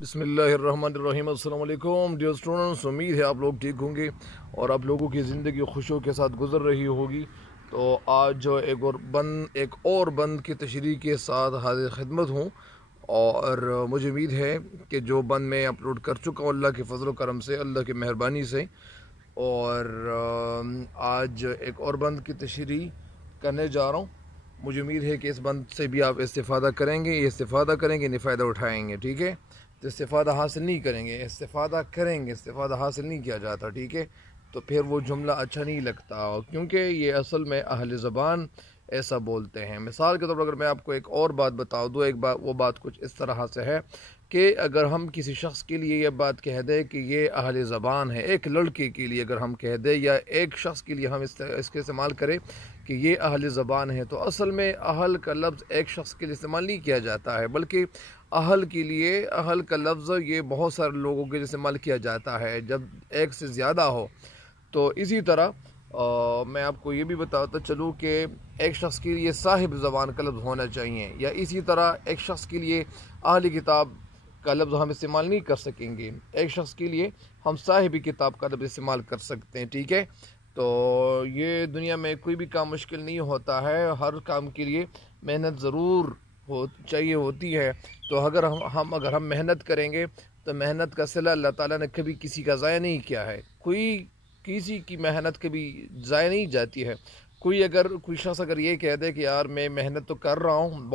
بسم اللہ الرحمن الرحیم۔ السلام علیکم ڈیئر اسٹوڈنٹس، امید ہے آپ لوگ ٹھیک ہوں گے اور آپ لوگوں کی زندگی خوشیوں کے ساتھ گزر رہی ہوگی۔ تو آج جو ایک اور بند کی تشریح کے ساتھ حاضر خدمت ہوں، اور مجھے امید ہے کہ جو بند میں اپلوڈ کر چکا ہوں اللہ کے فضل و کرم سے، اللہ کی مہربانی سے، اور آج ایک اور بند کی تشریح کرنے جا رہا ہوں۔ مجھے امید ہے کہ اس بند سے بھی آپ استفادہ کریں گے، استفادہ کریں گے، انہیں فائدہ اٹھائیں گے، ٹھیک ہے؟ تو استفادہ حاصل نہیں کریں گے، استفادہ کریں گے، استفادہ حاصل نہیں کیا جاتا، ٹھیک ہے؟ تو پھر وہ جملہ اچھا نہیں لگتا، کیونکہ یہ اصل میں اہل زبان ایسا بولتے ہیں۔ مثال کے طور پر اگر میں آپ کو ایک اور بات بتا دوں، وہ بات کچھ اس طرح سے ہے کہ اگر ہم کسی شخص کے لیے یہ بات کہہ دیں کہ یہ اہل زبان ہے، ایک لڑکے کے لیے اگر ہم کہہ دیں یا ایک شخص کے لیے ہم اس کے استعمال کریں کہ یہ اہل زبان ہے، تو اصل میں اہل کا لفظ ایک شخص کے لیے استعمال نہیں کیا جاتا ہے، بلکہ اہل کے لیے اہل کا لفظ یہ بہت سارے لوگوں کے لیے استعمال کیا جاتا ہے جب ایک سے زیادہ ہو۔ تو اسی طرح میں آپ کو یہ بھی بتاتا چلوں کہ ایک شخص کے لیے صاحب زبان کا لفظ ہونا چاہیے، یا اسی طرح ایک شخص کے لیے اہل کتاب کا لفظ ہم استعمال نہیں کر سکیں گے، ایک شخص کے لیے ہم صاحب کتاب کا لفظ استعمال کر سکتے ہیں، ٹھیک ہے؟ تو یہ دنیا میں کوئی بھی کام مشکل نہیں ہوتا ہے، ہر کام کے لیے محنت ضرور چاہیے ہوتی ہے۔ تو اگر ہم محنت کریں گے تو محنت کا صلہ اللہ تعالیٰ نے کبھی کسی کا ضائع نہیں کیا ہے، کسی کی محنت کبھی ضائع نہیں جاتی ہے۔ کوئی شخص اگر یہ کہہ دے کہ یار میں محنت تو کر رہا ہوں،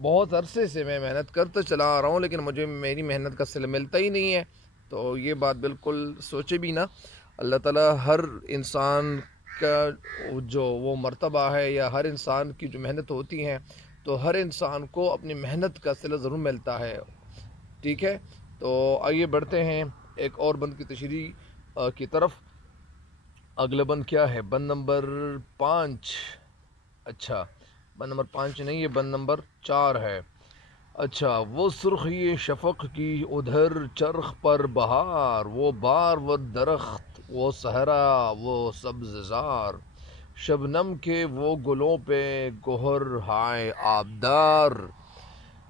بہت عرصے سے میں محنت کرتا چلا آ رہا ہوں، لیکن مجھے میری محنت کا صلہ ملتا ہی نہیں ہے، تو یہ بات بالکل سوچے بھی نہ۔ اللہ تعالیٰ ہر انسان کا جو وہ مرتبہ ہے، یا ہر انسان کی جو محنت ہوتی ہیں، تو ہر انسان کو اپنی محنت کا صلہ ضرور ملتا ہے، ٹھیک ہے؟ تو آئیے بڑھتے ہیں ایک اور بند کی تشریح کی طرف۔ اگلا بند کیا ہے؟ بند نمبر 5۔ اچھا، بند نمبر 5 نہیں، یہ بند نمبر 4 ہے۔ اچھا، وہ سرخی شفق کی ادھر چرخ پر بہار، وہ بار و درخت، وہ صحرا، وہ سبز زار، شبنم کے وہ گلوں پہ گہر ہائے آبدار،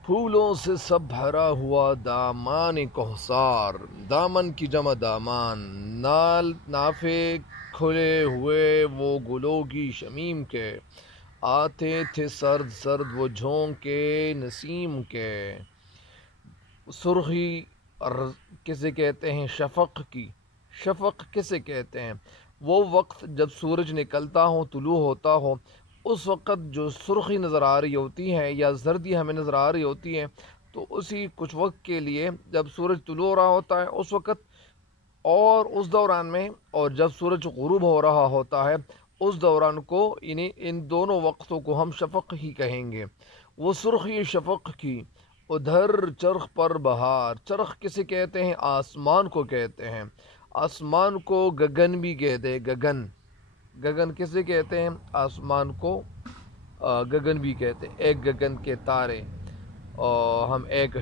پھولوں سے سب بھرا ہوا دامان کوثر، دامن کی جمع دامان، نافے کھلے ہوئے وہ گلوں کی شمیم کے، آتے تھے سرد سرد وہ جھونکے نسیم کے۔ سرخی کسے کہتے ہیں؟ شفق کی۔ شفق کسے کہتے ہیں؟ وہ وقت جب سورج نکلتا ہو، طلوع ہوتا ہو، اس وقت جو سرخی نظر آ رہی ہوتی ہے یا زردی ہمیں نظر آ رہی ہوتی ہے، تو اسی کچھ وقت کے لیے جب سورج طلوع ہو رہا ہوتا ہے اس وقت، اور اس دوران میں، اور جب سورج غروب ہو رہا ہوتا ہے اس دوران کو، یعنی ان دونوں وقتوں کو ہم شفق ہی کہیں گے۔ وہ سرخی شفق کی ادھر چرخ پر بہار، چرخ کسے کہتے ہیں؟ آسمان کو کہتے ہیں، آسمان کو گگن بھی کہتے ہیں، گگن کسے کہتے ہیں؟ آسمان کو گگن بھی کہتے ہیں، ایک گگن کے تارے، اور ہم ایک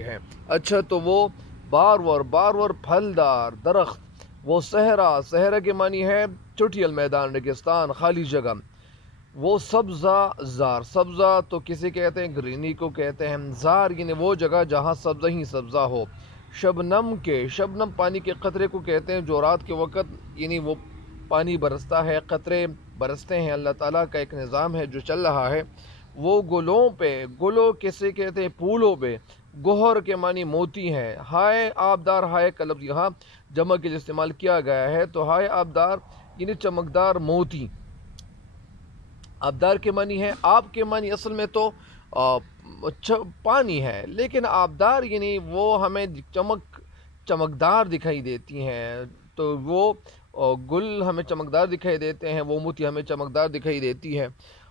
ہیں۔ اچھا، تو وہ بارور پھلدار درخت، وہ صحرا کے معنی ہے چٹیل میدان، ریگستان، خالی جگہ، وہ سبزہ تو کسے کہتے ہیں؟ گرینی کو کہتے ہیں، زار یعنی وہ جگہ جہاں سبزہ ہی سبزہ ہو، شبنم پانی کے قطرے کو کہتے ہیں، جو رات کے وقت یعنی وہ پانی برستا ہے، قطرے برستے ہیں، اللہ تعالیٰ کا ایک نظام ہے جو چل رہا ہے۔ وہ گلوں پہ، گلوں کسے کہتے ہیں؟ پھولوں پہ، گوہر کے معنی موتی ہے، ہائے آبدار، ہائے کا لفظ یہاں جمع کے لیے استعمال کیا گیا ہے، تو ہائے آبدار یعنی چمکدار موتی۔ آبدار کے معنی ہے، آب کے معنی اصل میں تو پانی ہے، لیکن آبدار یعنی وہ ہمیں چمکدار دکھائی دیتی ہیں، تو وہ گل ہمیں چمکدار دکھائی دیتے ہیں، وہ موتی ہمیں چمکدار دکھائی دیتی ہے۔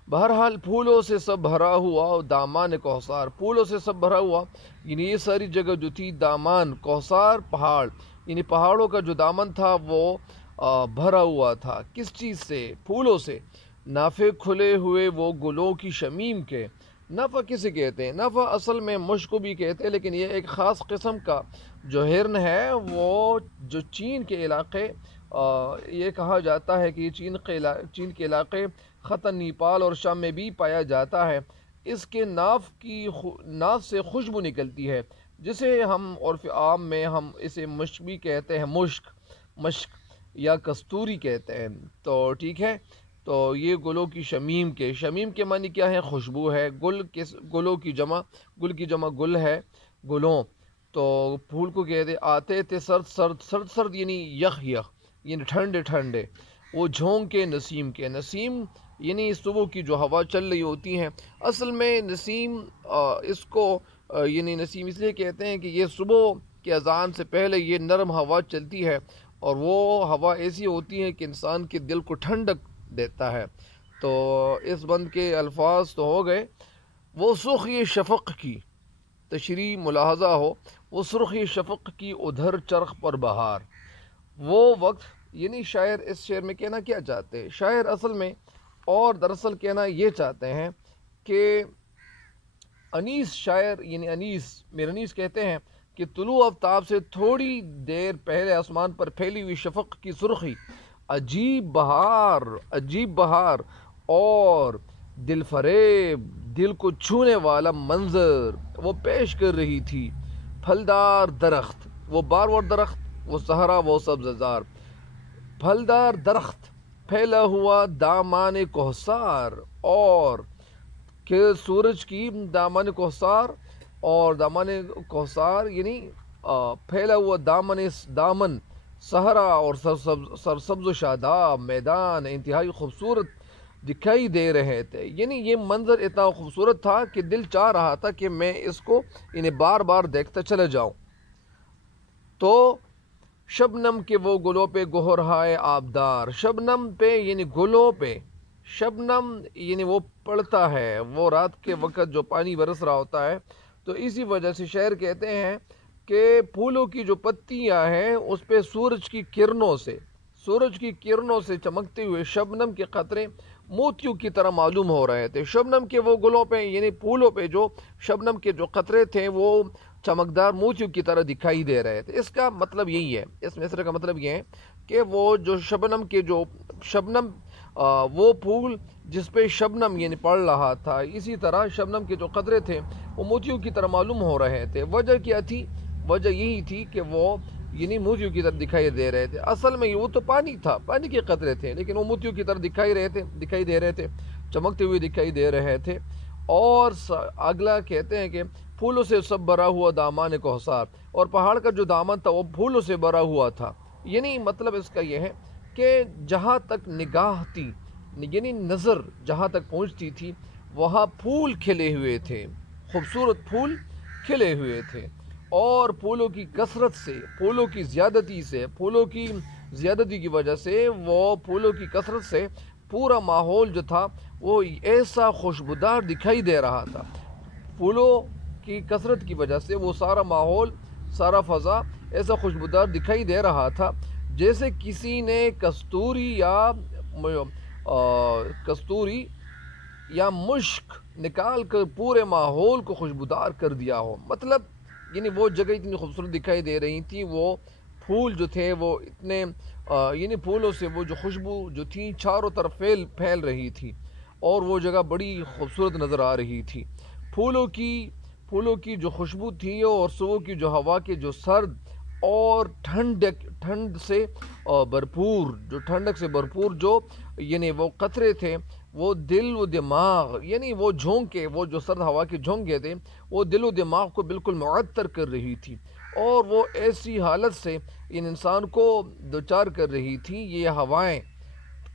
بہرحال پھولوں سے سب بھرا ہوا دامان کوثر، پھولوں سے سب بھرا ہوا یعنی یہ ساری جگہ جو تھی، دامان کوثر پہاڑ، یعنی پہاڑوں کا جو دامن تھا وہ بھرا ہوا تھا، کس چیز سے؟ پھولوں سے۔ نافے کھلے ہوئے وہ گلوں کی شمیم کے، نافع کسے کہتے ہیں؟ نافع اصل میں مشک کو بھی کہتے ہیں، لیکن یہ ایک خاص قسم کا جو ہرن ہے، وہ جو چین کے علاقے، یہ کہا جاتا ہے کہ یہ چین کے علاقے، خطاً نیپال اور شام میں بھی پایا جاتا ہے۔ اس کے ناف سے خوشبو نکلتی ہے، جسے ہم عرف عام میں ہم اسے مشک بھی کہتے ہیں، مشک یا کستوری کہتے ہیں۔ تو ٹھیک ہے، تو یہ گلوں کی شمیم کے معنی کیا ہے؟ خوشبو ہے۔ گلوں کی جمع گل ہے، گلوں۔ تو پھول کو کہتے آتے تھے سرد یعنی یخ یعنی ٹھنڈے، وہ جھونکے نسیم یعنی صبح کی جو ہوا چل رہی ہوتی ہیں۔ اصل میں نسیم اس کو یعنی نسیم اس لیے کہتے ہیں کہ یہ صبح کے اذان سے پہلے یہ نرم ہوا چلتی ہے، اور وہ ہوا ایسی ہوتی ہے کہ انسان کے دل کو ٹھنڈک دیتا ہے۔ تو اس بند کے الفاظ تو ہو گئے۔ وہ سرخی شفق کی تشریح ملاحظہ ہو، وہ سرخی شفق کی ادھر چرخ پر بہار۔ وہ وقت یعنی شاعر اس شعر میں کہنا کیا چاہتے ہیں؟ شاعر اصل میں اور دراصل کہنا یہ چاہتے ہیں کہ انیس شاعر یعنی میر انیس کہتے ہیں کہ طلوع آفتاب سے تھوڑی دیر پہلے آسمان پر پھیلی ہوئی شفق کی سرخی عجیب بہار اور دل فریب، دل کو چھونے والا منظر وہ پیش کر رہی تھی۔ پھلدار درخت، وہ بارور درخت، وہ صحرا، وہ سبززار، پھلدار درخت، پھیلا ہوا دامان کوثر، اور کہ سورج کی دامن کوثر یعنی پھیلا ہوا دامن صحرا اور سرسبز و شاداب میدان انتہائی خوبصورت دکھائی دے رہے تھے۔ یعنی یہ منظر اتنا خوبصورت تھا کہ دل چاہ رہا تھا کہ میں اس کو بار بار دیکھتا چلا جاؤں۔ تو شبنم کے وہ گلوں پہ گہرہائے آبدار، شبنم پہ یعنی گلوں پہ، شبنم یعنی وہ پڑتا ہے، وہ رات کے وقت جو پانی برس رہا ہوتا ہے۔ تو اسی وجہ سے شاعر کہتے ہیں کہ پھولوں کی جو پتیاں ہیں اس پہ سورج کی کرنوں سے چمکتے ہوئے شبنم کے قطرے موتیوں کی طرح معلوم ہو رہے تھے۔ شبنم کے وہ گلوں پہ یعنی پھولوں پہ جو شبنم کے جو قطرے تھے وہ چمکدار موتیوں کی طرح دکھائی دے رہے تھے۔ اس کا مطلب یہی ہے، اس مصرع کا مطلب یہ ہے کہ وہ جو شبنم وہ پھول جس پہ شبنم یعنی پڑ رہا تھا، اسی طرح شبنم کے جو قطرے تھے وہ موتیوں کی طرح معلوم ہو رہے تھے۔ وجہ کیا تھی؟ وجہ یہی تھی کہ وہ یعنی موتیوں کی طرح دکھائی دے رہے تھے۔ اصل میں وہ تو پانی تھا، پانی کے قطرے تھے، لیکن وہ موتیوں کی طرح دکھائی دے رہے تھے، چمکتے ہوئے دکھائی دے رہے تھے۔ اور اگلا کہتے ہیں کہ پھولوں سے سب بھرا ہوا دامان کوثر، اور پہاڑ کا جو دامن تھا وہ پھولوں سے بھرا ہوا تھا۔ یعنی مطلب اس کا یہ ہے کہ جہاں تک نگاہ تھی یعنی نظر جہاں تک پہنچتی تھی وہاں پھول کھلے ہوئے تھے، خوبصورت پھول کھلے ہوئے تھے، اور پھولوں کی کثرت سے، پھولوں کی زیادتی کی وجہ سے، وہ پھولوں کی کثرت سے پورا ماحول جو تھا وہ ایسا خوشبودار دکھائی دے رہا تھا۔ پھولوں کی کثرت کی وجہ سے وہ سارا ماحول، سارا فضا ایسا خوشبودار دکھائی دے رہا تھا جیسے کسی نے کستوری یا مشک نکال کر پورے ماحول کو خوشبودار کر دیا ہو۔ مطلب یعنی وہ جگہ اتنی خوبصورت دکھائی دے رہی تھی، وہ پھول جو تھے وہ اتنے یعنی پھولوں سے وہ جو خوشبو جو تھی چاروں طرف پھیل رہی تھی، اور وہ جگہ بڑی خوبصورت نظر آ رہی تھی۔ پھولوں کی جو خوشبو تھی اور صبح کی جو ہوا کے جو سرد اور ٹھنڈک سے بھرپور جو یعنی وہ قطرے تھے، وہ دل و دماغ یعنی وہ جھونکے، وہ جو سرد ہوا کے جھونکے تھے وہ دل و دماغ کو بالکل معطر کر رہی تھی، اور وہ ایسی حالت سے ان انسان کو دوچار کر رہی تھی یہ ہوائیں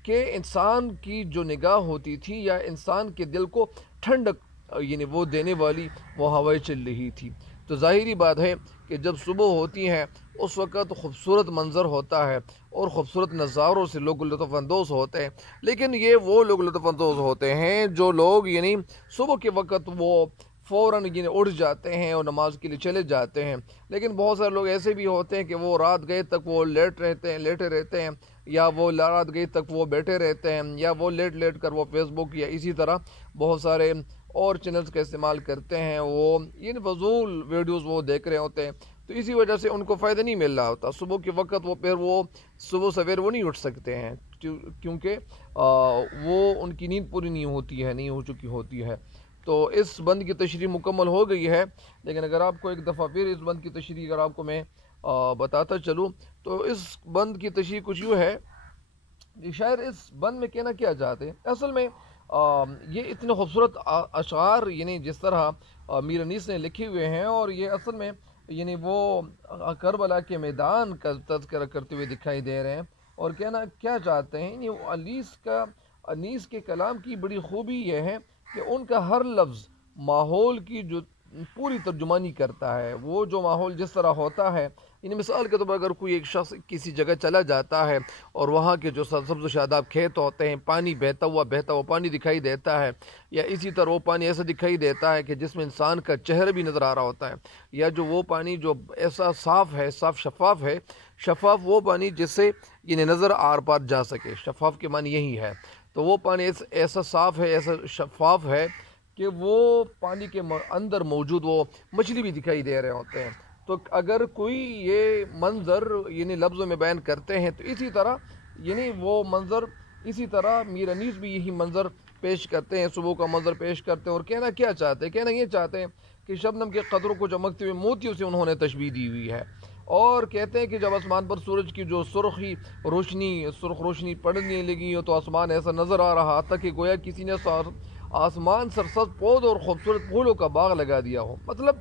کہ انسان کی جو نگاہ ہوتی تھی یا انسان کے دل کو ٹھنڈک یعنی وہ دینے والی وہ ہوائیں چل رہی تھی۔ تو ظاہری بات ہے کہ جب صبح ہوتی ہے اس وقت خوبصورت منظر ہوتا ہے اور خوبصورت نظاروں سے لوگ لطف اندوز ہوتے ہیں، لیکن یہ وہ لوگ لطف اندوز ہوتے ہیں جو لوگ یعنی صبح کے وقت وہ فوراً اٹھ جاتے ہیں اور نماز کے لیے چلے جاتے ہیں۔ لیکن بہت سارے لوگ ایسے بھی ہوتے ہیں کہ وہ رات گئے تک وہ لیٹے رہتے ہیں، یا وہ رات گئے تک وہ بیٹھے رہتے ہیں، یا وہ لیٹ کر وہ فیس بک یا اسی طرح بہت سارے اور چینلز کا استعمال کرتے ہیں، وہ یعنی فضول ویڈیوز وہ دیکھ رہے ہوتے ہیں۔ تو اسی وجہ سے ان کو فائدہ نہیں مل رہا ہوتا صبح کے وقت، وہ صبح سویر وہ نہیں اٹھ سکتے ہیں کیونکہ وہ ان کی نیند پوری نہیں ہو چکی ہوتی ہے۔ تو اس بند کی تشریح مکمل ہو گئی ہے، لیکن اگر آپ کو ایک دفعہ پھر اس بند کی تشریح اگر آپ کو میں بتاتا چلوں تو اس بند کی تشریح کچھ یوں ہے کہ شاعر اس بند میں کہنا کیا چاہتے ہیں اصل میں یہ اتنے خوبصورت اشعار یعنی جس طرح میر انیس نے لکھے ہوئے ہیں، اور یہ اصل میں یعنی وہ کربلا کے میدان کا تذکرہ کرتے ہوئے دکھائی دے رہے ہیں، اور کہنا کیا چاہتے ہیں یعنی انیس کے کلام کی بڑی خوبی یہ ہے کہ ان کا ہر لفظ ماحول کی جو پوری ترجمانی کرتا ہے، وہ جو ماحول جس طرح ہوتا ہے، یعنی مثال کے طور پر اگر کوئی ایک شخص کسی جگہ چلا جاتا ہے اور وہاں کے جو سبز و شاداب کھیت ہوتے ہیں، پانی بہتا ہوا پانی دکھائی دیتا ہے، یا اسی طرح وہ پانی ایسا دکھائی دیتا ہے کہ جس میں انسان کا چہرہ بھی نظر آ رہا ہوتا ہے، یا جو وہ پانی جو ایسا صاف ہے، شفاف وہ پانی جس سے یعنی نظر آر پار جا سکے، شفاف کے معنی یہی ہے، تو وہ پانی ایسا صاف ہے، ایسا شفاف ہے کہ وہ پانی کے اندر موجود وہ مچھلی بھی دکھائی دے رہے ہوتے ہیں۔ تو اگر کوئی یہ منظر یعنی لفظوں میں بیان کرتے ہیں تو اسی طرح یعنی وہ منظر اسی طرح میر انیس بھی یہی منظر پیش کرتے ہیں، صبح کا منظر پیش کرتے ہیں، اور کہنا کیا چاہتے ہیں؟ کہنا یہ چاہتے ہیں کہ شبنم کے قطروں کو چمکتے ہوئے موتیوں سے انہوں نے تشبیہ دی ہوئی ہے، اور کہتے ہیں کہ جب آسمان پر سورج کی جو سرخ روشنی پڑنے لگی تو آسمان ایسا نظر آ رہا تھا کہ گویا کسی نے آسمان سرسبز پودوں اور خوبصورت پھولوں کا باغ لگا دیا ہو، مطلب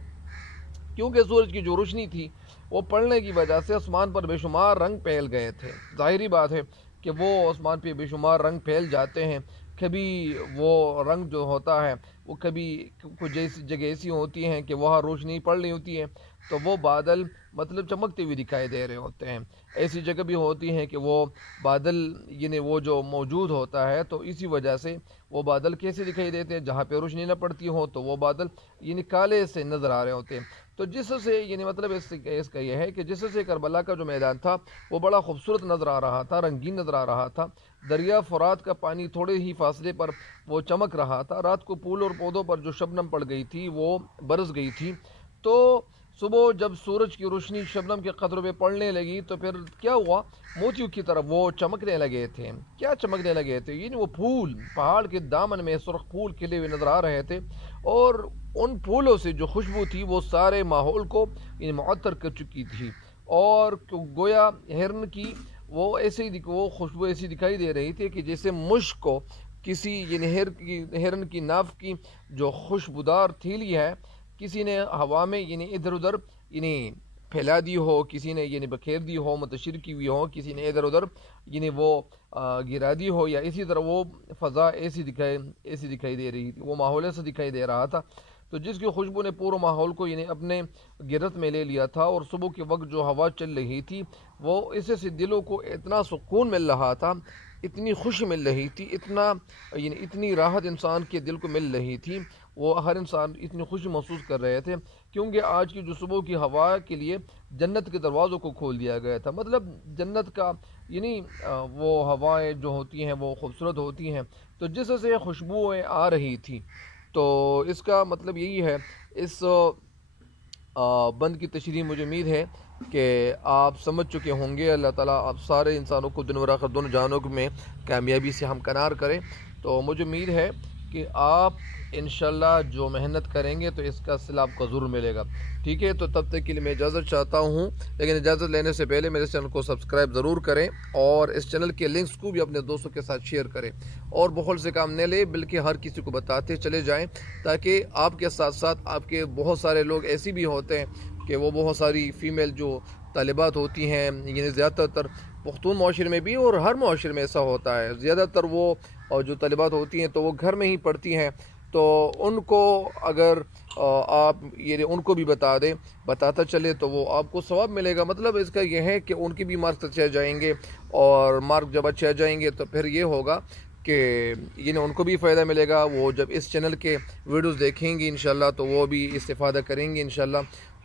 کیونکہ سورج کی جو روشنی تھی وہ پڑنے کی وجہ سے آسمان پر بے شمار رنگ پھیل گئے تھے۔ ظاہری بات ہے کہ وہ آسمان پہ بے شمار رنگ پھیل جاتے ہیں، کبھی وہ رنگ جو ہوتا ہے وہ کبھی کچھ جگہ ایسی ہوتی ہیں کہ وہاں روشنی پڑ رہی ہوتی ہے تو وہ بادل مطلب چمکتے ہوئے دکھائی دے رہے ہوتے ہیں، ایسی جگہ بھی ہوتی ہیں کہ وہ بادل یعنی وہ جو موجود ہوتا ہے تو اسی وجہ سے وہ بادل کیسے دکھائی دیتے ہیں، جہاں پہ روشنی نہ پڑتی ہو تو وہ بادل یعنی کالے سے نظر آ رہے ہوتے ہیں۔ تو جس سے یعنی مطلب اس کا یہ ہے کہ جس سے کربلا کا جو میدان تھا وہ بڑا خوبصورت نظر آ رہا تھا، رنگین نظر آ رہا تھا، دریا فرات کا پانی تھوڑے ہی فاصلے پر وہ چمک رہا تھا، رات کو پھول اور پودوں پر جو شبنم پڑ گئی تھی وہ برس گئی تھی، تو صبح جب سورج کی روشنی شبنم کے قطروں پہ پڑنے لگی تو پھر کیا ہوا، موتیوں کی طرف وہ چمکنے لگے تھے۔ کیا چمکنے لگے تھے؟ یعنی وہ پھول پہاڑ کے دامن میں سرخ پھول کھلے ہوئے نظر آ رہے تھے، اور ان پھولوں سے جو خوشبو تھی وہ سارے ماحول کو یعنی معطر کر چکی تھی، اور گویا ہرن کی وہ خوشبو ایسی دکھائی دے رہی تھی کہ جیسے مشک کو کسی یعنی ہرن کی ناف کی جو خوشبودار تھیلی ہے کسی نے ہوا میں یعنی ادھر ادھر یعنی پھیلا دی ہو، کسی نے یعنی بکھیر دی ہو، منتشر کی ہوئی ہو، کسی نے ادھر ادھر یعنی وہ گرا دی ہو، یا اسی طرح وہ فضا ایسی دکھائی دے رہی تھی، وہ ماحول ایسا دکھائی دے رہا تھا، تو جس کی خوشبو نے پورے ماحول کو یعنی اپنے گرفت میں لے لیا تھا، اور صبح کے وقت جو ہوا چل رہی تھی وہ اس سے دلوں کو اتنا سکون مل رہا تھا، اتنی خوشی مل رہی تھی، اتنی راحت انسان کے دل کو مل رہی تھی، وہ ہر انسان اتنی خوشی محسوس کر رہے تھے، کیونکہ آج کی جو صبح کی ہوا کے لیے جنت کے دروازوں کو کھول دیا گیا تھا، مطلب جنت کا یعنی وہ ہوائیں جو ہوتی ہیں وہ خوبصورت ہوتی ہیں، تو جس سے خوشبوئیں آ رہی تھی، تو اس کا مطلب یہی ہے۔ اس بند کی تشریح مجھے امید ہے کہ آپ سمجھ چکے ہوں گے۔ اللہ تعالیٰ آپ سارے انسانوں کو دنیا اور آخرت دونوں جہانوں میں کامیابی سے ہمکنار کریں، تو مجھے امید ہے کہ آپ انشاءاللہ جو محنت کریں گے تو اس کا صلہ آپ کو ضرور ملے گا، ٹھیک ہے؟ تو تب تک کے لیے میں اجازت چاہتا ہوں، لیکن اجازت لینے سے پہلے میرے چینل کو سبسکرائب ضرور کریں، اور اس چینل کے لنکس کو بھی اپنے دوستوں کے ساتھ شیئر کریں، اور بخل سے کام نہ لیں بلکہ ہر کسی کو بتاتے چلے جائیں، تاکہ آپ کے ساتھ ساتھ آپ کے بہت سارے لوگ ایسی بھی ہوتے ہیں کہ وہ بہت ساری فیمیل جو طالبات ہوتی ہیں، یعنی زیادہ تر پختون معاشرے میں بھی اور ہر معاشرے میں ایسا ہوتا ہے، زیادہ تر وہ جو طالبات ہوتی ہیں تو وہ گھر میں ہی پڑھتی ہیں، تو ان کو اگر آپ یہ ان کو بھی بتاتا چلے تو وہ آپ کو ثواب ملے گا۔ مطلب اس کا یہ ہے کہ ان کے بھی مارکس اچھے آ جائیں گے، اور مارک جب اچھے آ جائیں گے تو پھر یہ ہوگا کہ یعنی ان کو بھی فائدہ ملے گا، وہ جب اس چینل کے ویڈیوز دیکھیں گی انشاءاللہ تو وہ بھی استفادہ کریں گے انشاءاللہ۔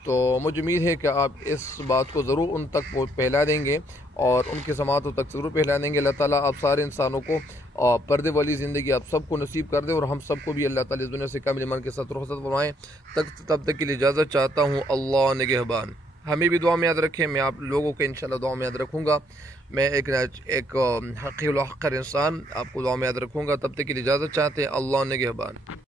تو مجھے امید ہے کہ آپ اس بات کو ضرور ان تک پھیلا دیں گے، اور ان کے سماعتوں تک ضرور پھیلا دیں گے۔ اللہ تعالیٰ آپ سارے انسانوں کو پردے والی زندگی آپ سب کو نصیب کر دے، اور ہم سب کو بھی اللہ تعالیٰ اس دنیا سے کامل ایمان کے ساتھ رخصت فرمائیں۔ تب تک کے لیے اجازت چاہتا ہوں، اللہ نگہبان۔ ہمیں بھی دعا میں یاد رکھیں، میں آپ لوگوں کو انشاءاللہ دعا میں یاد رکھوں گا، میں ایک حقیر و حقیر انسان آپ کو دعا میں یاد رکھوں گا۔ تب تک کے لیے اجازت چاہتے ہیں، اللہ نگہبان۔